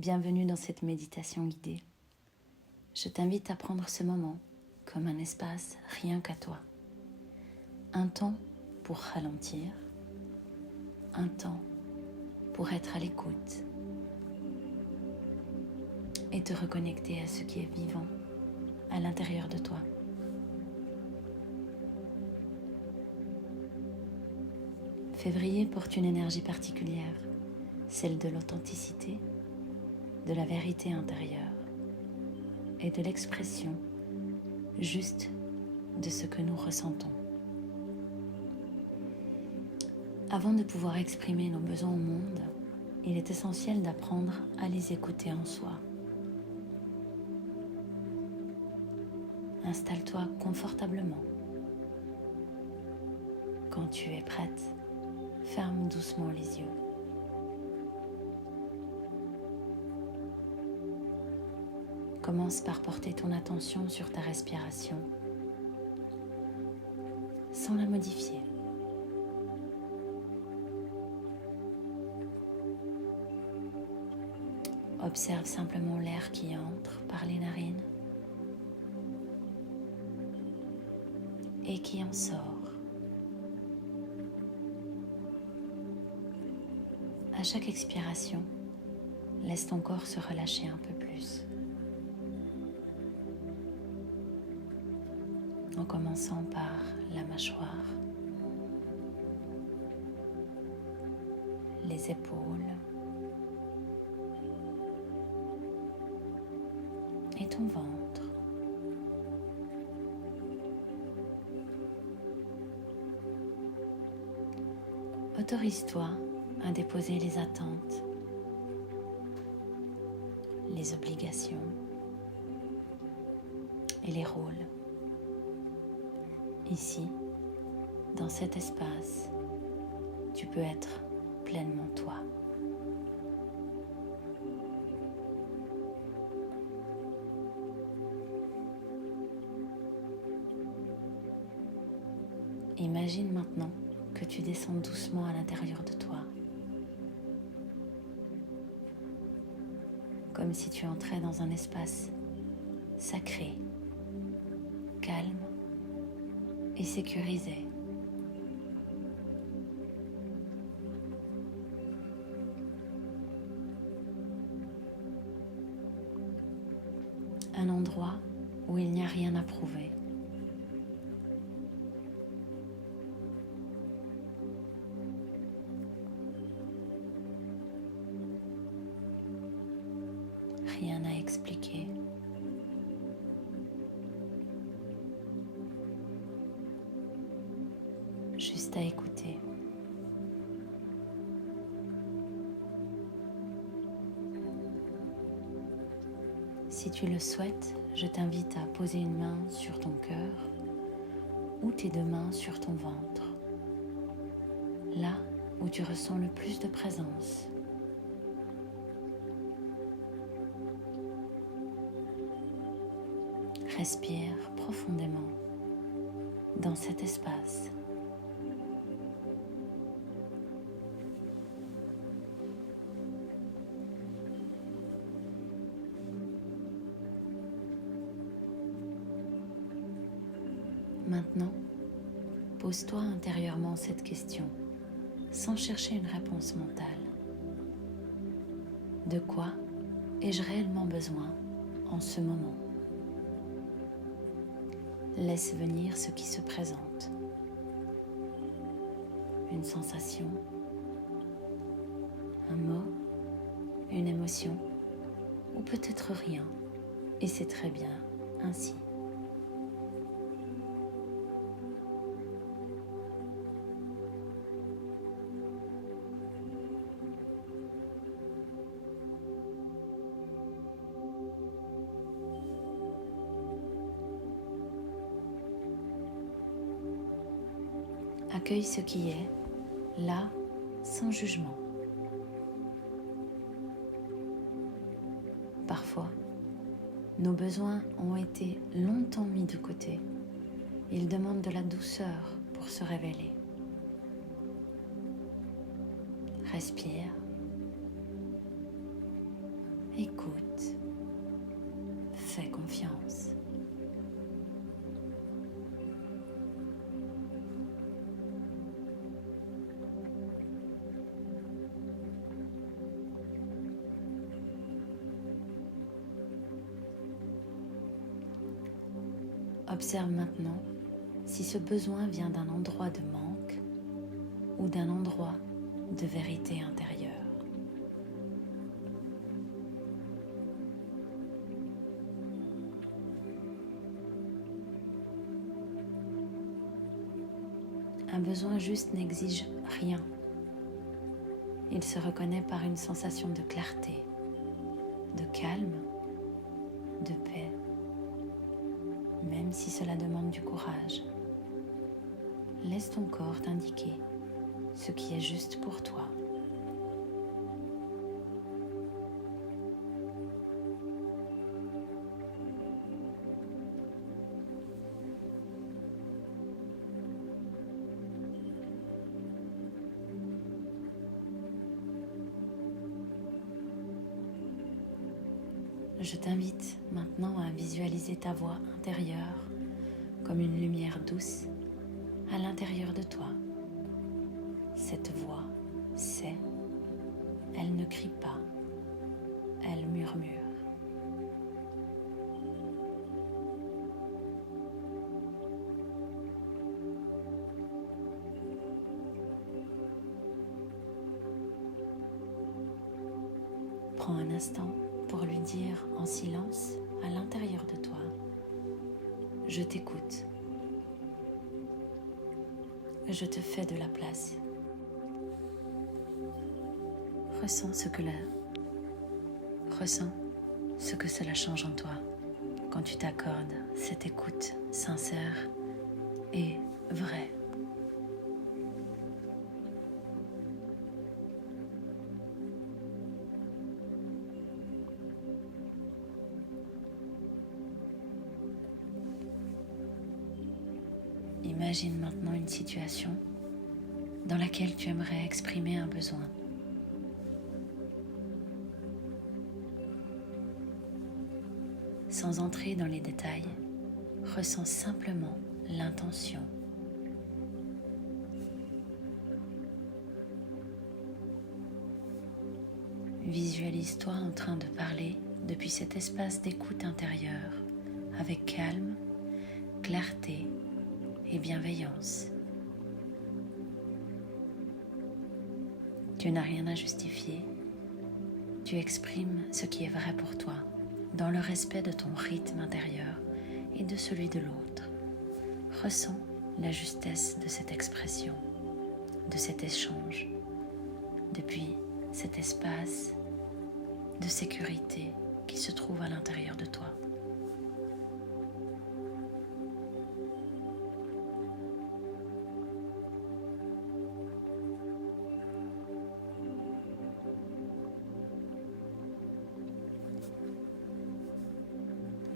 Bienvenue dans cette méditation guidée. Je t'invite à prendre ce moment comme un espace rien qu'à toi. Un temps pour ralentir, un temps pour être à l'écoute et te reconnecter à ce qui est vivant à l'intérieur de toi. Février porte une énergie particulière, celle de l'authenticité, de la vérité intérieure et de l'expression juste de ce que nous ressentons. Avant de pouvoir exprimer nos besoins au monde, il est essentiel d'apprendre à les écouter en soi. Installe-toi confortablement. Quand tu es prête, ferme doucement les yeux. Commence par porter ton attention sur ta respiration, sans la modifier. Observe simplement l'air qui entre par les narines et qui en sort. À chaque expiration, laisse ton corps se relâcher un peu plus. En commençant par la mâchoire, les épaules et ton ventre. Autorise-toi à déposer les attentes, les obligations et les rôles. Ici, dans cet espace, tu peux être pleinement toi. Imagine maintenant que tu descends doucement à l'intérieur de toi, comme si tu entrais dans un espace sacré, calme et sécurisé. Un endroit où il n'y a rien à prouver. Rien à expliquer. Juste à écouter. Si tu le souhaites, je t'invite à poser une main sur ton cœur ou tes deux mains sur ton ventre, là où tu ressens le plus de présence. Respire profondément dans cet espace. Maintenant, pose-toi intérieurement cette question, sans chercher une réponse mentale. De quoi ai-je réellement besoin en ce moment ? Laisse venir ce qui se présente. Une sensation, un mot, une émotion, ou peut-être rien, et c'est très bien ainsi. Accueille ce qui est, là, sans jugement. Parfois, nos besoins ont été longtemps mis de côté. Ils demandent de la douceur pour se révéler. Respire Écoute, fais confiance. Observe maintenant si ce besoin vient d'un endroit de manque ou d'un endroit de vérité intérieure. Un besoin juste n'exige rien. Il se reconnaît par une sensation de clarté, de calme, de paix, même si cela demande du courage. Laisse ton corps t'indiquer ce qui est juste pour toi. Je t'invite maintenant à visualiser ta voix intérieure comme une lumière douce à l'intérieur de toi. Cette voix sait, elle ne crie pas, elle murmure. Prends un instant pour lui dire en silence à l'intérieur de toi: je t'écoute. Je te fais de la place. Ressens ce que cela change en toi quand tu t'accordes cette écoute sincère et vraie. Imagine maintenant une situation dans laquelle tu aimerais exprimer un besoin. Sans entrer dans les détails, ressens simplement l'intention. Visualise-toi en train de parler depuis cet espace d'écoute intérieure avec calme, clarté et bienveillance. Tu n'as rien à justifier, tu exprimes ce qui est vrai pour toi, dans le respect de ton rythme intérieur et de celui de l'autre. Ressens la justesse de cette expression, de cet échange, depuis cet espace de sécurité qui se trouve à l'intérieur de toi.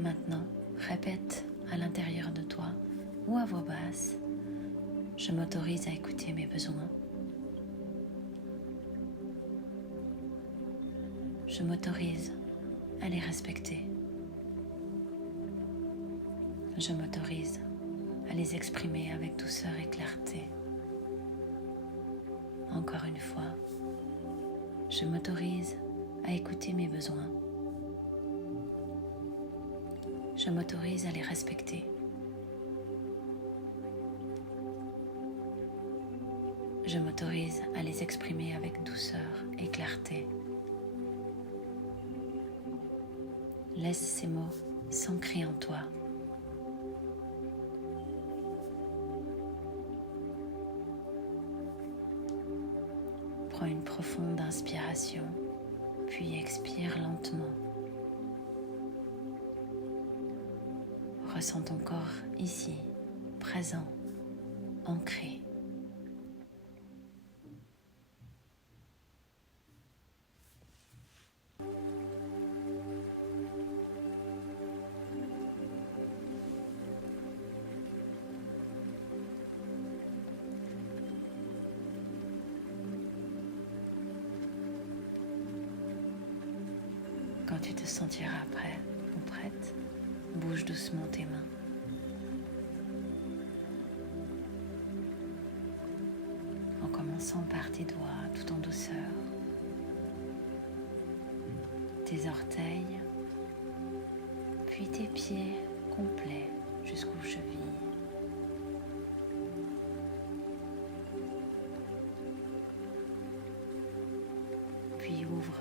Maintenant, répète à l'intérieur de toi ou à voix basse: je m'autorise à écouter mes besoins. Je m'autorise à les respecter. Je m'autorise à les exprimer avec douceur et clarté. Encore une fois, je m'autorise à écouter mes besoins. Je m'autorise à les respecter. Je m'autorise à les exprimer avec douceur et clarté. Laisse ces mots s'ancrer en toi. Prends une profonde inspiration, puis expire lentement. Ressens ton corps ici, présent, ancré. Quand tu te sentiras prêt ou prête, bouge doucement tes mains. En commençant par tes doigts tout en douceur, tes orteils, puis tes pieds complets jusqu'aux chevilles. Puis ouvre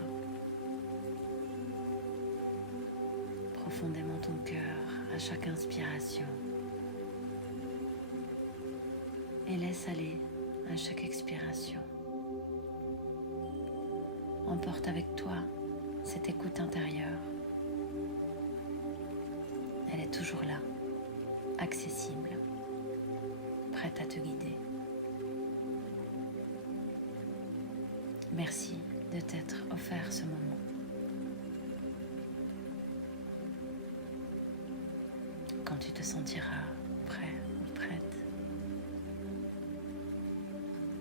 profondément ton cœur à chaque inspiration et laisse aller à chaque expiration. Emporte avec toi cette écoute intérieure. Elle est toujours là, accessible, prête à te guider. Merci de t'être offert ce moment. Quand tu te sentiras prêt ou prête,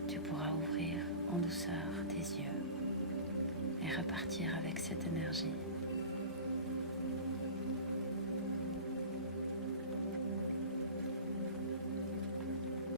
tu pourras ouvrir en douceur tes yeux et repartir avec cette énergie